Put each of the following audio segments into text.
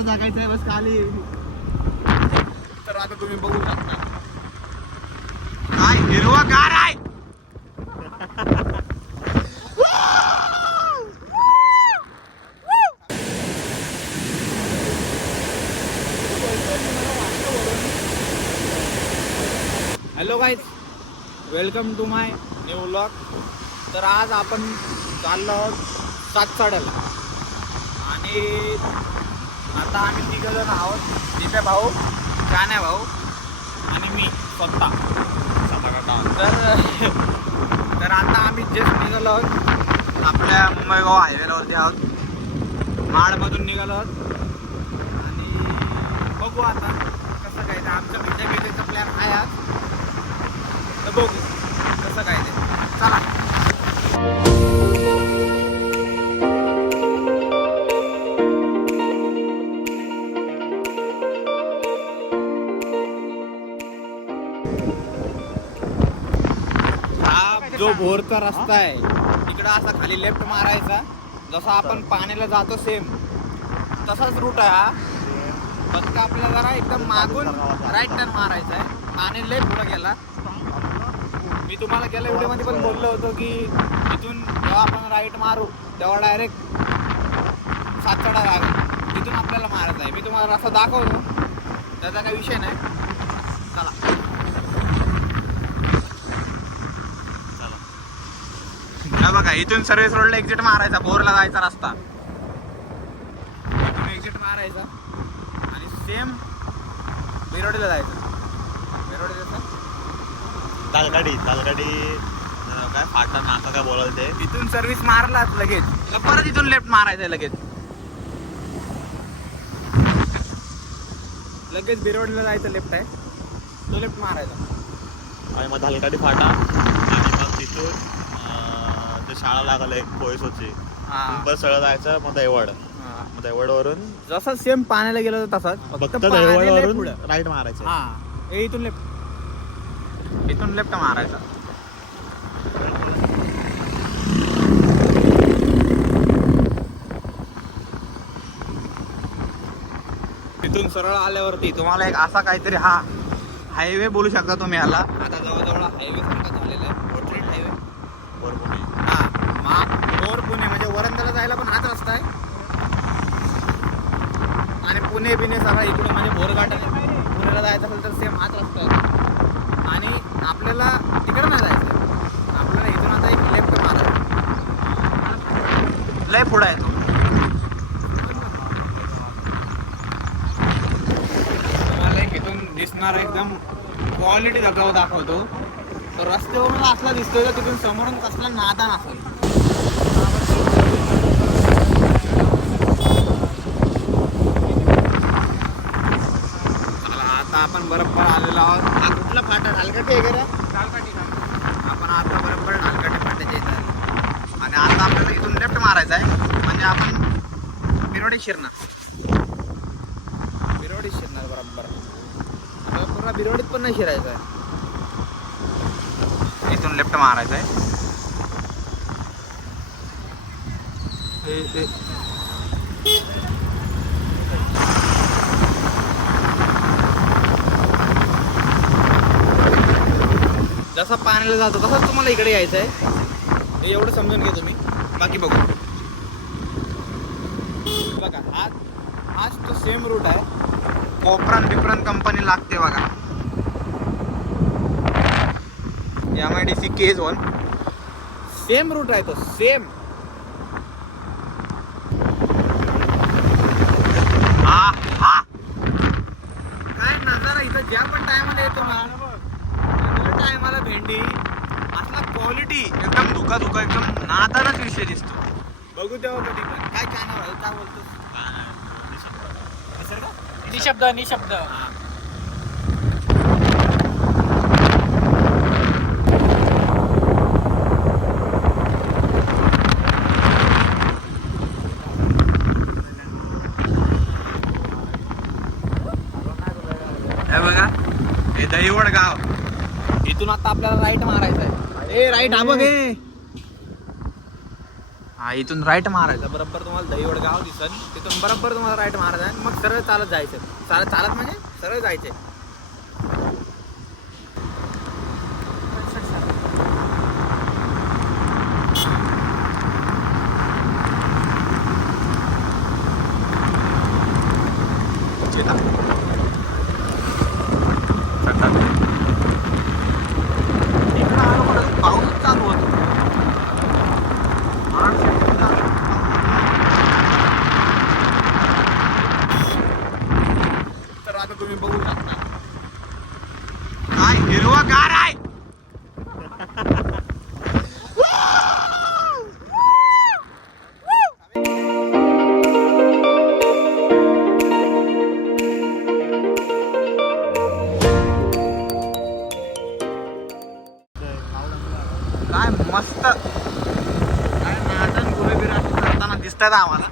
Tower टाकायचं आहे बस खाली. तर आता तुम्ही बघू शकता काय हिरवागार आहे. Hello guys, welcome to my new vlog. तर आज आपण चाललो आहोत सातसाड्याला आणि आता आम्ही तिघजण आहोत. दिप्या भाऊ, कान्या भाऊ आणि मी स्वतः. तर आता आम्ही जस्ट निघालो आहोत आपल्या मुंबई गोवा हायवेवरती आहोत. माडमधून निघालो आहोत आणि बघू आता कसं काय ते. आमचं भिजा गेलेचा प्लॅन आहे आज, तर बघू कसं काय ते. चला. जो भोरचा रस्ता आहे तिकडं असा खाली लेफ्ट मारायचा, जसा आपण पाण्याला जातो सेम तसाच रूट आहे हा. फक्त आपल्याला जरा एकदम मागून राईट टर्न मारायचा आहे. पाणी लय पुढं गेला. मी तुम्हाला गेल्या व्हिडिओमध्ये पण बोललो होतो की इथून जेव्हा आपण राईट मारू तेव्हा डायरेक्ट सातसाडा लागेल, तिथून आपल्याला मारायचं आहे. मी तुम्हाला रस्ता दाखवतो, त्याचा काही विषय नाही. चला बघा, इथून सर्व्हिस रोडला एक्झिट मारायचा, बोरला जायचा रस्ता. इथून एक्झिट मारायचा आणि सेम बिरोडीला जायचं. बिरोडी तालगाडी काय फाटा नाका काय बोलायला ते. इथून सर्व्हिस मारलाच लगेच परत इथून लेफ्ट मारायचं लगेच. लगेच बिरोडीला जायचं, लेफ्ट आहे तो लेफ्ट मारायचा आणि मग धालगाडी फाटा आणि मग तिथून ते शाळा लागलं एक पोयसोची. परत सगळं जायचं मग दैवड. मग दैवडवरून जसं सेम पाण्याला गेलो तसाच, फक्त दैवडवरून राईट मारायचं. हा, इथून लेफ्ट मारायचा. तिथून सरळ आल्यावरती तुम्हाला एक असा काहीतरी हा हायवे बोलू शकता तुम्ही याला. आता जवळजवळ हायवे सारखा झालेला आहे, पोर्ट्रेट हायवे. वर पुणे. हा, मोर पुणे म्हणजे वरंदला जायला पण हाच रस्ता आहे. आणि पुणे बिणे सगळा इकडून म्हणजे बोरघाट पुण्याला जायचं असेल तर सेम हाच रस्ता आहे. आणि आपल्याला तिकडं नाही जायचं, आपल्याला इथून आता एक लेफ्ट मारायचं. लय पुढं आहे तो. तुम्हाला एक इथून दिसणार एकदम क्वालिटी जगाव दाखवतो. तर रस्त्यावरून असला दिसतोय का तिथून समोरून कसला नादान असेल. आता आपण बरोबर आलेलो आहोत. हा कुठला फाटा? ढालकाठी आहे का? ढालकाठी. आपण आता बरोबर ढालकाठी फाट्याच्या इथं आहे आणि आता आपल्याला इथून लेफ्ट मारायचं आहे, म्हणजे आपण बिरोडी शिरणार बरोबर. आता पूर्ण बिरोडीत पण नाही शिरायचं आहे, इथून लेफ्ट मारायचं आहे. जसं पाण्याला जातो तसंच तुम्हाला इकडे यायचं आहे. हे एवढं समजून घ्या तुम्ही, बाकी बघू. बघा, हाच तो सेम रूट आहे. कोपरन कंपनी लागते बघा. MIDC K1 सेम रूट आहे तो, सेम. काय नजारा इथं ज्या पण टायमाला येतो ना, त्या टायमाला भेंडी असला क्वालिटी एकदम धुका एकदम नादानच विषय दिसतो. बघू तेव्हा कधी पण. काय चॅनल आहे, काय बोलतो? निशब्द. बघा, हे दहिवड गाव. इथून आता आपल्याला राईट मारायचं आहे. राईट हा बघ. हा इथून राईट मारायचं बरोबर तुम्हाला दहीवड गाव दिसन तिथून बरोबर तुम्हाला राईट मारायचं आणि मग सरळ चालत जायचं चालत म्हणजे सरळ जायचे पाऊस चालू होतो तर आता तुम्ही बघू शकता काय हिरवागार आहे काय मस्त काय नाचन गुरेबिरा करताना दिसतात आम्हाला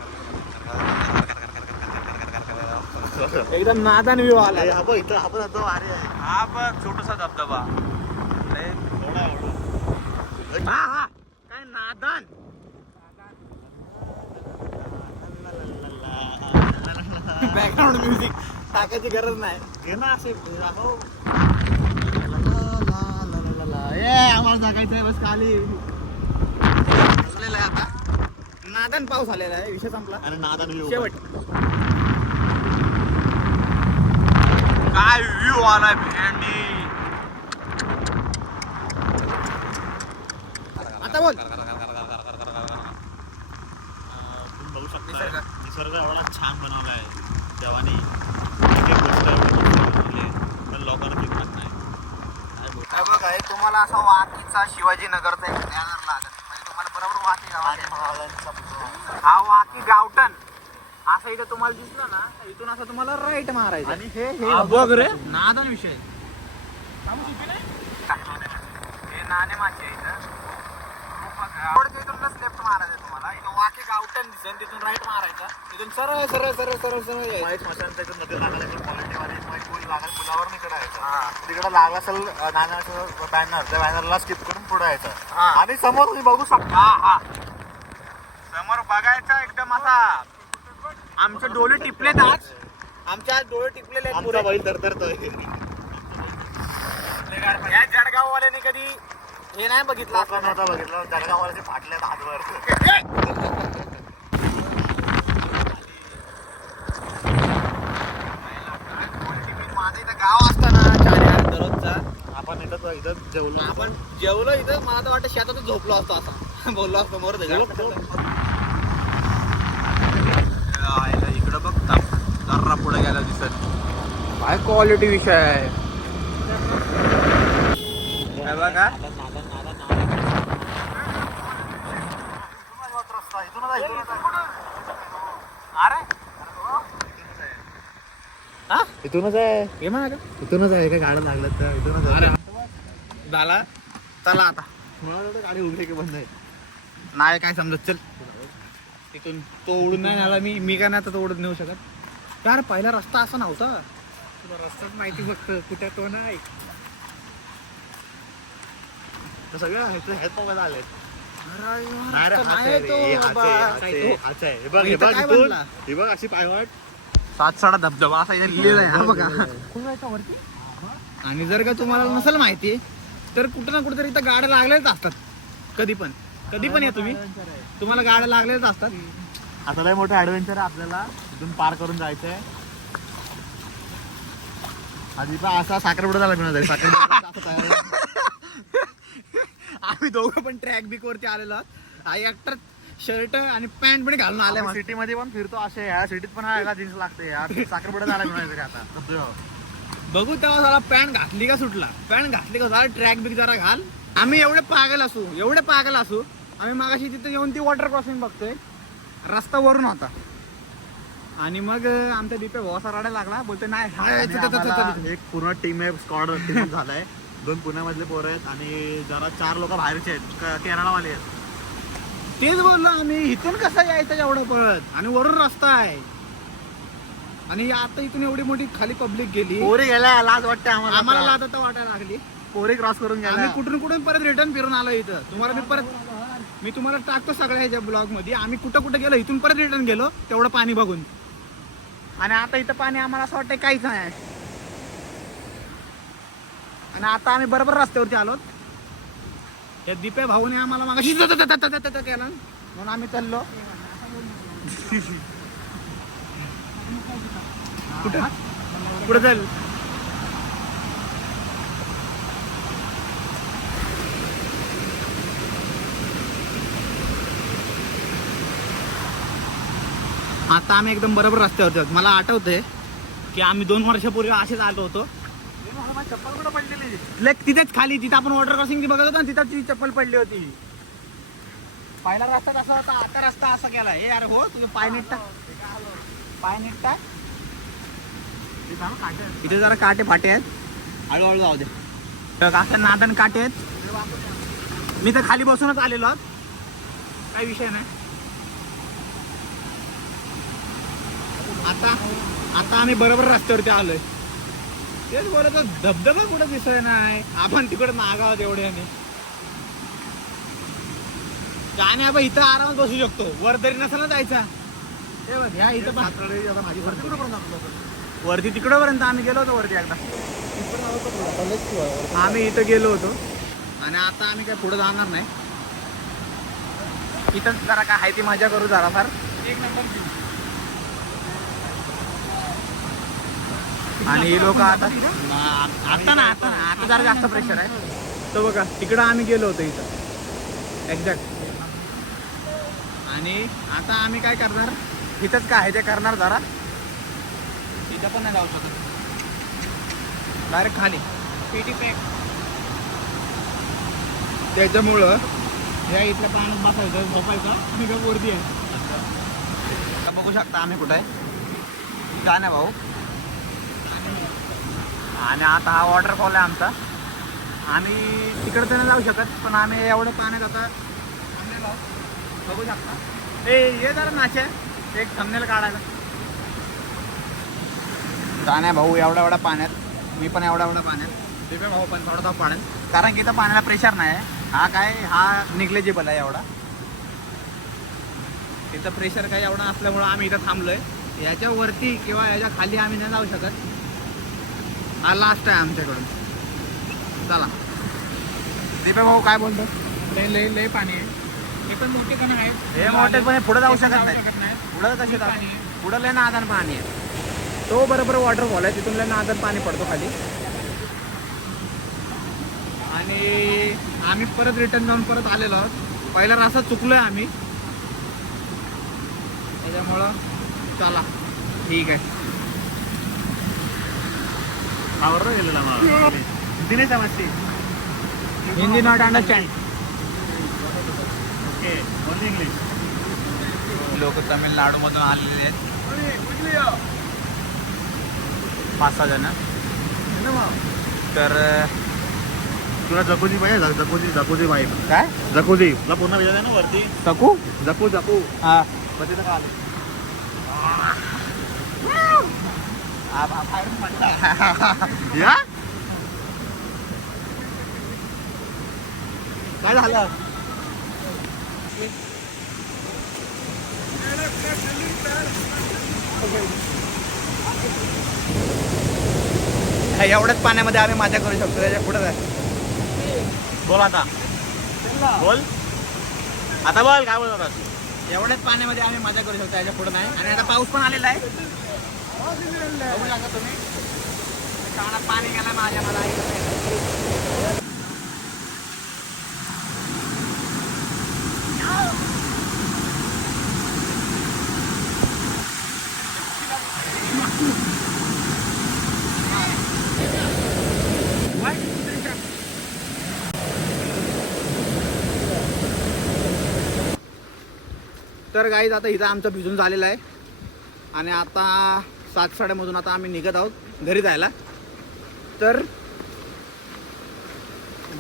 एकदम नादान व्ह्यू आला हा बघ इथं आपण आता वारे आहे. हा बघ छोटासा धबधबा एवढा एवढा. हा काय नादान बॅकग्राऊंड म्युझिक टाकायची गरज नाही घे ना असे आम्हाला जागायचंय बस खाली झालेला आहे आता नादान पाऊस आलेला आहे विषय संपला आणि नादान view. शेवट काय व्ह्यू आलाय भेंडी आता बोल तुम्ही बघू शकता निसर्ग. निसर्ग एवढा छान बनवलाय देवानी एक एक गोष्ट एवढी मस्त बनवली पण लोकांना किंमत नाही काय बघा हे तुम्हाला असा वाकीचा शिवाजीनगरचा एक बॅनर लागत म्हणजे तुम्हाला बरोबर वाकी गाव हा वाकी गावठण असं इथं तुम्हाला दिसलं ना तर इथून असं तुम्हाला राईट मारायचं आणि हे हा बघ रे नादन विषय हे नाणे माचे इथं रोडच्या इथूनच लेफ्ट मारायचं तुम्हाला इथं वाकी गावठण दिसेल तिथून राईट मारायचं तिथून सरळ सरळ सरळ सरळ सरळ यायचं. माहीत मशांचा इथून नदी लागला इकडे क्वालिटीवाले पूल लागेल पुलावर इकडे यायचं तिकडे लागला असेल नाण्याचं बॅनर त्या बॅनरला स्किप करून पुढे यायचं आणि समोर तुम्ही बघू शकता हा समोर बघायचा एकदम असा आमचे डोळे टिपलेत आज आमच्या आज डोळे टिपलेले आहेत आमचा पुरे. बैल तरतरतोय या जळगाववाल्याने कधी हे नाही बघितलं आपला नव्हता बघितलं जळगाववाल्याचे फाटल्यात हातवर माझं इथं गाव असताना चार दररोजचा आपण इथं जेवलो आपण जेवलो इथं मला तर वाटतं शेतातच झोपलो असतो असा बोललो असतो मोर इकडं बघता जरा पुढे गेला दिसत काय क्वालिटी विषय आहे काय बघा अरे हा इथूनच आहे हे म्हणा इथूनच आहे काय गाड्या लागल्यात तर इथूनच आहे झाला चला आता मला वाटतं गाडी उभी की बंद आहे नाही काय समजत चल तिथून तो ओढून नाही आला मी काय नाही आता तो ओढून नेऊ शकत यार पहिला रस्ता असा नव्हता तुला रस्ताच माहिती फक्त कुठे तो नाही सगळं ह्याच मोबाईल आले नाही रे हाच आहे रे, हे हाच आहे, हाच आहे, हाच आहे. हे बघ हे बघ इथून हे बघ अशी पायवाट सातसाडा धबधबा असा इथे लिहिलेला आहे हा बघा आणि जर का तुम्हाला नसेल माहिती तर कुठं ना कुठेतरी इथं गाड्या लागलेल्याच असतात कधी पण या तुम्ही तुम्हाला गाड्या लागलेल्याच असतात आता लय मोठं ऍडव्हेंचर आहे आपल्याला इथून पार करून जायचंय आधी पण असा साखरपुडा झाला मिळत साखर आम्ही दोघं पण ट्रॅक बिक वरती आलेलो आहोत एकटर शर्ट आणि पॅन्ट पण घालून आले सिटी मध्ये पण फिरतो असे ह्या सिटीत पण आहे का जीन्स लागते यार साखरपुडा झाला मिळायचं आता बघू तेव्हा झाला पॅन्ट घातली का सुटला पॅन्ट घातली का झाला ट्रॅक बिक जरा घाल आम्ही एवढे पागल असू आम्ही मागाशी तिथे येऊन ती वॉटर क्रॉसिंग बघतोय रस्ता वरून होता आणि मग आमच्या दीपे भोसा रडायला लागला बोलते नाही एक पूर्ण टीम आहे स्क्वॉड टीम झालाय 2 पुण्यामधले पोरं आहेत आणि जरा 4 लोक बाहेरचे आहेत केरळावाले आहेत तेच बोललो आम्ही इथून कसं यायचं एवढं पळत आणि वरून रस्ता आहे आणि आता इथून एवढी मोठी खाली पब्लिक गेली पोरी गेल्या लाज वाटते आम्हाला लाज आता वाटायला लागली पोरी क्रॉस करून आम्ही गेल्या कुठून परत रिटर्न फिरून आलो इथं तुम्हाला मी परत मी तुम्हाला टाकतो सगळ्या ह्याच्या ब्लॉग मध्ये. आम्ही कुठं कुठं गेलो, इथून परत रिटर्न गेलो तेवढं पाणी बघून. आणि आता इथं पाणी आम्हाला असं वाटतं काहीच नाही. आणि आता आम्ही बरोबर रस्त्यावरती आलो. या दीपे भाऊने आम्हाला मागाशी केला म्हणून आम्ही चाललो. कुठं पुढे चल. आता आम्ही एकदम बरोबर रस्त्यावरती आहोत. मला आठवतंय की आम्ही 2 वर्षापूर्वी असेच आलो होतो. चप्पल कुठं पडलेली? लाईक तिथेच खाली जिथं आपण वॉटर क्रॉसिंग बघत होतो ना, तिथं ती चप्पल पडली होती. पहिला रस्ता तसा होता, आता रस्ता असा केला. हे यार हो तुझे पाय नीट टाक. पाय नीट टाक. इथे जरा काटे फाटे आहेत, हळूहळू जाऊ दे. असं नादन काटे आहेत. मी तर खाली बसूनच आलेलो आहोत, काही विषय नाही. आता आम्ही बरोबर रस्त्यावरती आलोय. तेच बोलत धबधबा कुठं दिसतोय नाही. आपण तिकडे नागावत एवढ्याने काय नाही. आपण इथं आरामात बसू शकतो. वर तरी नसेल जायचा. ह्या इथं माझी वरती तिकडपर्यंत आम्ही गेलो होतो. वरती एकदा आम्ही इथं गेलो होतो. आणि आता आम्ही काय पुढे जाणार नाही. इथं जरा काय आहे ती मजा करू जरा फार. एक नंबर. आणि हे लोक आता जरा जास्त प्रेशर आहे. तो बघा तिकडं आम्ही गेलो होतो इथं एक्झॅक्ट. आणि आता आम्ही काय करणार, इथंच काय आहे ते करणार. जरा इथं पण नाही जाऊ शकत. डायरेक्ट खाली पेटी पॅक. त्याच्यामुळं या इथल्या पाण्यात बसायचं, झोपायचं. आम्ही काय वरती आहे. बघू शकता आम्ही कुठं आहे. काय नाही भाऊ. आणि आता हा वॉटरफॉल आहे आमचा. आम्ही तिकडं तर नाही जाऊ शकत, पण आम्ही एवढं पाण्यात आता थांबलेलो आहोत. बघू शकता. ये जरा नाचे एक थंबनेल काढायला. का नाही भाऊ एवढ्या पाण्यात. मी पण एवढ्या पाण्यात. दिपे भाऊ पण थोडा पाण्यात. कारण की इथं पाण्याला प्रेशर नाही आहे. हा निग्लेजिबल आहे एवढा. इथं प्रेशर काय एवढा असल्यामुळं आम्ही इथं थांबलोय. याच्या वरती किंवा याच्या खाली आम्ही नाही जाऊ शकत. हा लास्ट आहे आमच्याकडून. चला दीपे भाऊ काय बोलतो. लय पाणी आहे. हे पण मोठे पण आहेत. हे मोठे पण पुढे जाऊ शकत नाही. पुढं कसे जाऊ. पुढं लय नादन पाणी आहे. तो बरोबर वॉटरफॉल आहे. तिथून लय नादन पाणी पडतो खाली. आणि आम्ही परत रिटर्न जाऊन परत आलेलो आहोत. पहिला रस्ता चुकलोय आम्ही. त्याच्यामुळं चला ठीक आहे. आवडलं गेलेला मला. हिंदी नाही समजते. Hindi not understand. Okay only English. लोक तमिळनाडूमधून आलेले आहेत. 5-6 जण. तर तुला जकोजी पाहिजे. जकोजी पाहिजे. काय जकोजी तुला पूर्ण विचार आहे ना वरती. सकू जकू हा मग तिथं का आले. या काय झालं. एवढ्याच पाण्यामध्ये आम्ही मजा करू शकतो. त्याच्या पुढे काय बोल आता. बोल आता बोल काय बोलत होतास. एवढ्याच पाण्यामध्ये आम्ही मजा करू शकतो. त्याच्या पुढे नाही. आणि आता पाऊस पण आलेला आहे. बघू शकता तुम्ही. कानात पाणी गेला माझ्या. मला तर गाईज आता इथं आमचं भिजून झालेलं आहे. आणि आता 7:30 आता आम्ही निघत आहोत घरी जायला. तर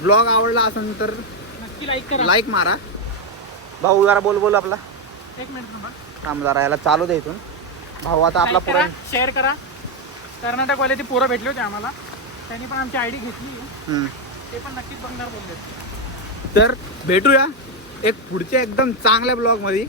ब्लॉग आवडला असेल तर नक्की लाईक करा. लाईक मारा. भाऊ जरा बोल आपला. 1 मिनिट थांबा. थांब जरा याला चालू दे इथून. भाऊ आता आपला पुरा शेअर करा. कर्नाटकवाले ते पोरं भेटले होते आम्हाला. त्यांनी पण आमची आयडी घेतली. ते पण नक्कीच बघणार बोलले. तर भेटूया एक पुढच्या एकदम चांगल्या ब्लॉग मध्ये